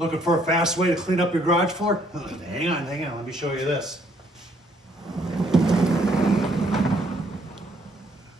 Looking for a fast way to clean up your garage floor? Hang on, let me show you this.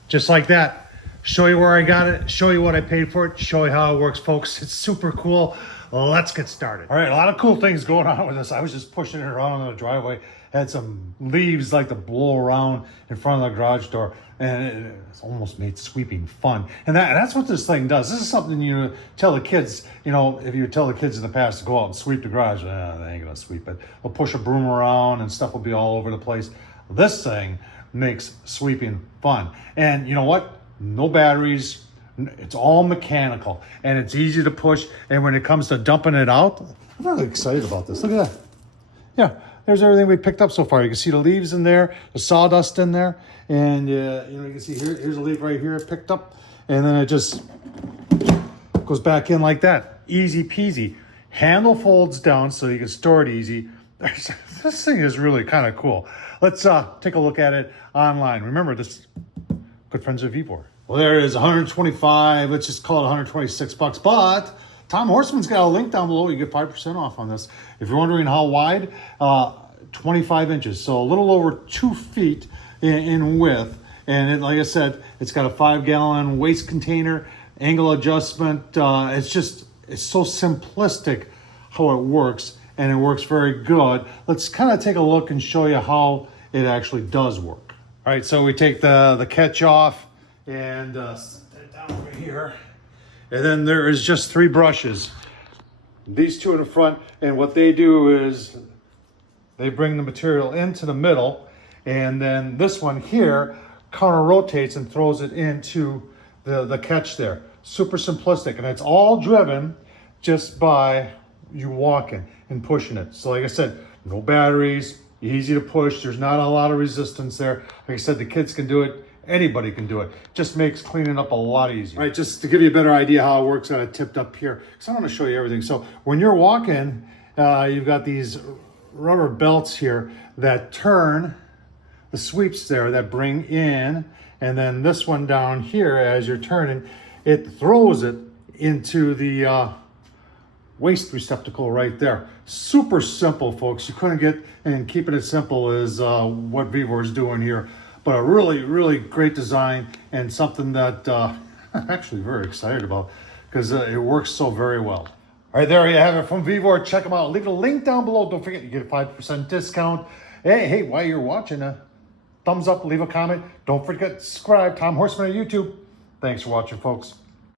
Just like that. Show you where I got it, show you what I paid for it, show you how it works, folks. It's super cool. Let's get started. All right, a lot of cool things going on with this. I was just pushing it around on the driveway. Had some leaves like to blow around in front of the garage door, and it almost made sweeping fun. And that's what this thing does. This is something you tell the kids, you know, if you tell the kids in the past to go out and sweep the garage, they ain't gonna sweep it. They'll push a broom around and stuff will be all over the place. This thing makes sweeping fun. And you know what? No batteries. It's all mechanical and it's easy to push. And when it comes to dumping it out, I'm really excited about this. Look at that. Yeah, there's everything we picked up so far. You can see the leaves in there, the sawdust in there, and you know, you can see here's a leaf right here picked up, and then it just goes back in like that. Easy peasy. Handle folds down so you can store it easy. This thing is really kind of cool. Let's take a look at it online. Remember, this good friends of VEVOR. Well, there it is, 125. Let's just call it 126 bucks. But Tom Horsman's got a link down below. You get 5% off on this. If you're wondering how wide, 25 inches. So a little over 2 feet in width. And like I said, it's got a 5-gallon waste container, angle adjustment. It's so simplistic how it works. And it works very good. Let's kind of take a look and show you how it actually does work. All right, so we take the catch off and set that down over here. And then there is just 3 brushes. These 2 in the front, and what they do is they bring the material into the middle, and then this one here counter rotates and throws it into the catch there. Super simplistic, and it's all driven just by you walking and pushing it. So like I said, no batteries, easy to push. There's not a lot of resistance there. Like I said, the kids can do it. Anybody can do it. Just makes cleaning up a lot easier. All right, just to give you a better idea how it works, I got it tipped up here because I want to show you everything. So when you're walking, you've got these rubber belts here that turn the sweeps there that bring in, and then this one down here, as you're turning, it throws it into the waste receptacle right there. Super simple, folks. You couldn't get, and keeping it simple is what VEVOR is doing here. But a really, really great design and something that I'm actually very excited about because it works so very well. All right, there you have it from VEVOR. Check them out. Leave a link down below. Don't forget, you get a 5% discount. Hey, while you're watching, thumbs up, leave a comment. Don't forget to subscribe. Tom Horsman on YouTube. Thanks for watching, folks.